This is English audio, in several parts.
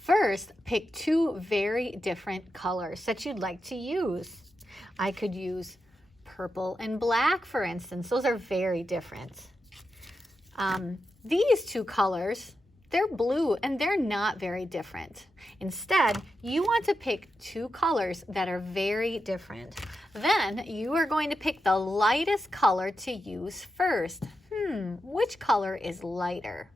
First, pick two very different colors that you'd like to use. I could use purple and black, for instance. Those are very different. These two colors, they're blue and they're not very different. Instead, you want to pick two colors that are very different. Then you are going to pick the lightest color to use first. Which color is lighter?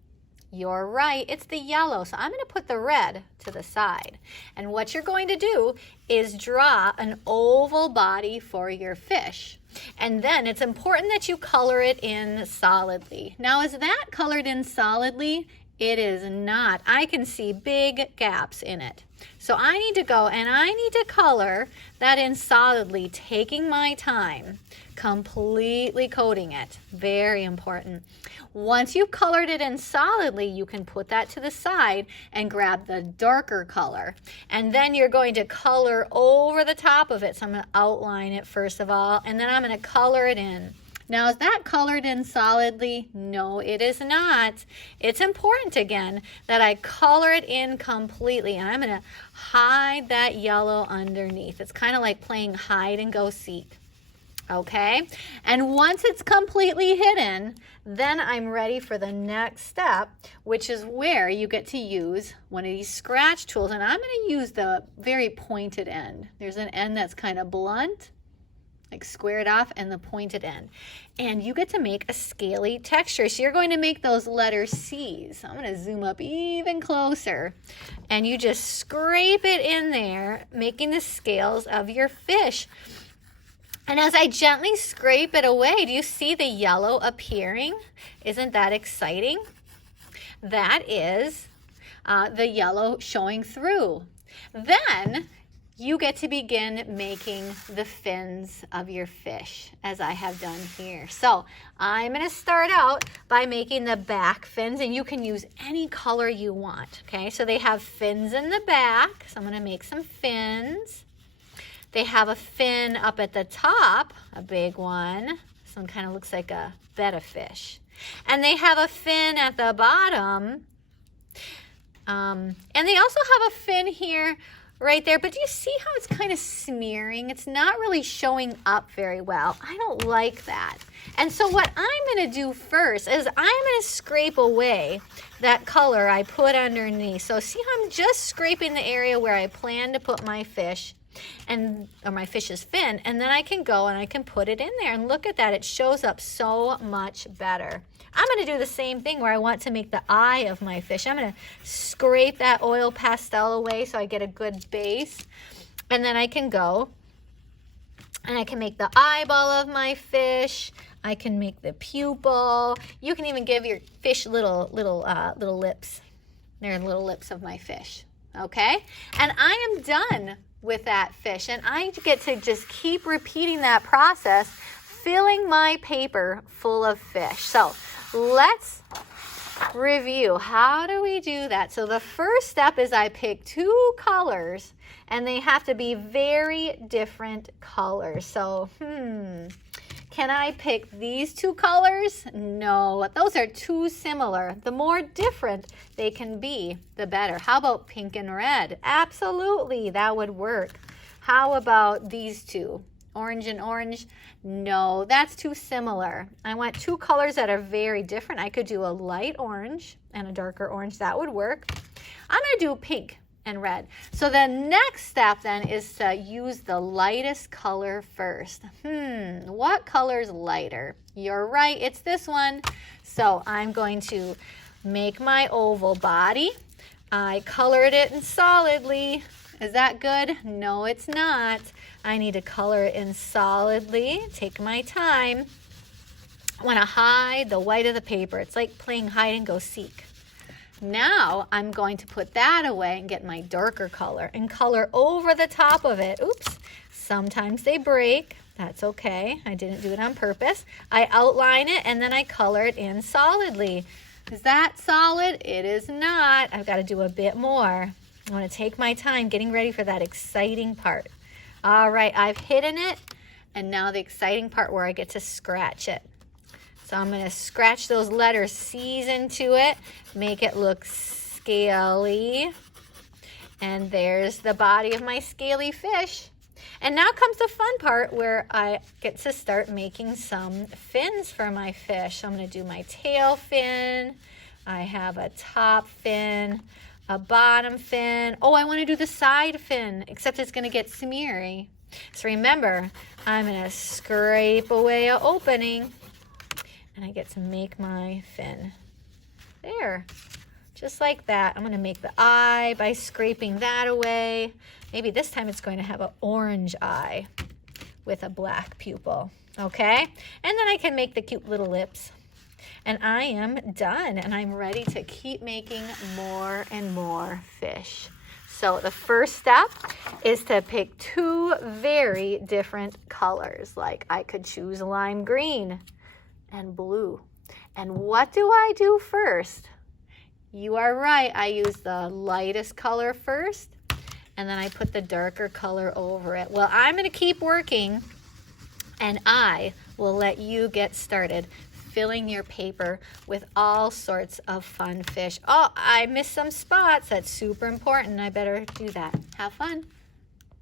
You're right, it's the yellow. So I'm going to put the red to the side. And what you're going to do is draw an oval body for your fish. And then it's important that you color it in solidly. Now, is that colored in solidly? It is not. I can see big gaps in it. So I need to go and I need to color that in solidly, taking my time, completely coating it. Very important. Once you've colored it in solidly, you can put that to the side and grab the darker color. And then you're going to color over the top of it. So I'm going to outline it first of all, and then I'm going to color it in. Now, is that colored in solidly? No, it is not. It's important, again, that I color it in completely, and I'm going to hide that yellow underneath. It's kind of like playing hide and go seek. Okay, and once it's completely hidden, then I'm ready for the next step, which is where you get to use one of these scratch tools, and I'm going to use the very pointed end. There's an end that's kind of blunt, like squared off, and the pointed end. And you get to make a scaly texture. So you're going to make those letter C's. I'm going to zoom up even closer. And you just scrape it in there, making the scales of your fish. And as I gently scrape it away, do you see the yellow appearing? Isn't that exciting? That is the yellow showing through. Then you get to begin making the fins of your fish, as I have done here. So I'm going to start out by making the back fins, and you can use any color you want. Okay, so they have fins in the back, so I'm going to make some fins. They have a fin up at the top, a big one. This one kind of looks like a betta fish. And they have a fin at the bottom. And they also have a fin here right there. But do you see how it's kind of smearing? It's not really showing up very well. I don't like that. And so what I'm going to do first is I'm going to scrape away that color I put underneath. So see how I'm just scraping the area where I plan to put my fish, or my fish's fin, and then I can go and I can put it in there, and look at that, it shows up so much better. I'm going to do the same thing where I want to make the eye of my fish. I'm going to scrape that oil pastel away so I get a good base, and then I can go and I can make the eyeball of my fish. I can make the pupil. You can even give your fish little lips. They're little lips of my fish. Okay, and I am done with that fish, and I get to just keep repeating that process, filling my paper full of fish. So let's review. How do we do that? So the first step is I pick two colors, and they have to be very different colors. So can I pick these two colors? No, those are too similar. The more different they can be, the better. How about pink and red? Absolutely, that would work. How about these two? Orange and orange? No, that's too similar. I want two colors that are very different. I could do a light orange and a darker orange. That would work. I'm going to do pink and red. So the next step then is to use the lightest color first. What color's lighter? You're right, it's this one. So I'm going to make my oval body. I colored it in solidly. Is that good? No, it's not. I need to color it in solidly. Take my time. I want to hide the white of the paper. It's like playing hide and go seek. Now I'm going to put that away and get my darker color and color over the top of it. Oops, sometimes they break. That's okay. I didn't do it on purpose. I outline it and then I color it in solidly. Is that solid? It is not. I've got to do a bit more. I want to take my time getting ready for that exciting part. All right, I've hidden it, and now the exciting part where I get to scratch it. So I'm going to scratch those letters C's into it, make it look scaly. And there's the body of my scaly fish. And now comes the fun part where I get to start making some fins for my fish. So I'm going to do my tail fin. I have a top fin, a bottom fin. Oh, I want to do the side fin, except it's going to get smeary. So remember, I'm going to scrape away an opening, and I get to make my fin. There, just like that. I'm going to make the eye by scraping that away. Maybe this time it's going to have an orange eye with a black pupil, okay? And then I can make the cute little lips. And I am done, and I'm ready to keep making more and more fish. So the first step is to pick two very different colors. Like I could choose lime green and blue. And what do I do first? You are right, I use the lightest color first, and then I put the darker color over it. Well, I'm gonna keep working, and I will let you get started filling your paper with all sorts of fun fish. Oh, I missed some spots. That's super important. I better do that. Have fun.